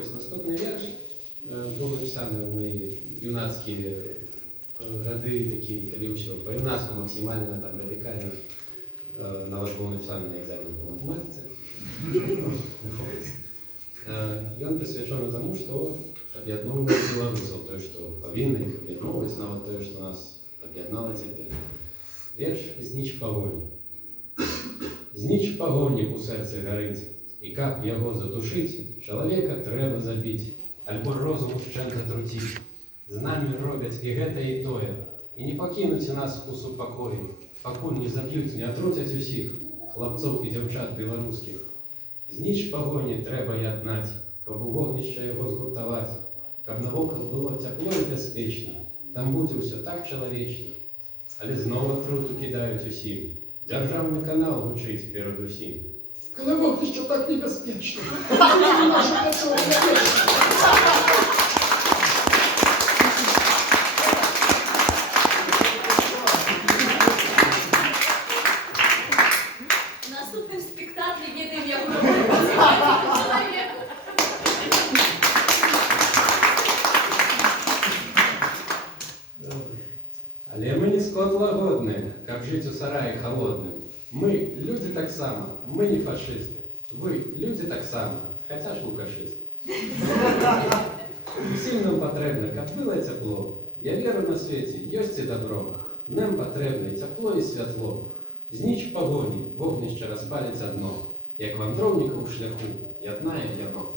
Ось наступний вірш був написаний у мої юнацькі роди, такі, коли вчив по-юнацьку максимально там радикально. Навіть був написаний на екзамен по математиці. И он посвящен тому, что объединовывает белорусов, то, что повинно их объединовывать, но вот то, что нас объединало теперь. Вірш «Зніч погоні». Зніч погоні у серці горить, і каб його затушить, чоловіка треба забить, альбо розум щента трутить. З нами робять і гете, і тоє, і не покинуть нас у супокої, покуль не заб'ють, не отрутять усіх, хлопців і дівчат білоруських. Зніч погоні треба єднать, каб у вогнища його згуртовать, каб навокал було тепло і безпечно, там будь усе так чоловічно. Але знову труту кидають усім. Державний канал гучить перед усім. Коли вогнище так небезпечно, наша працює. Наступним спектаклем єдиним, як чоловік. Але ми не скот лагодний, як жить у сараї холодним. Ми люди так само, ми не фашисти. Ви люди так само, хоча ж лукашисти. Всім нам потрібно, щоб було тепло. Я вірю на світі, єсть і добро. Нам потрібно і тепло, і світло. Зніч погоні, вогнище розпалиться дно. Як вандровнику в шляху, єднає яно.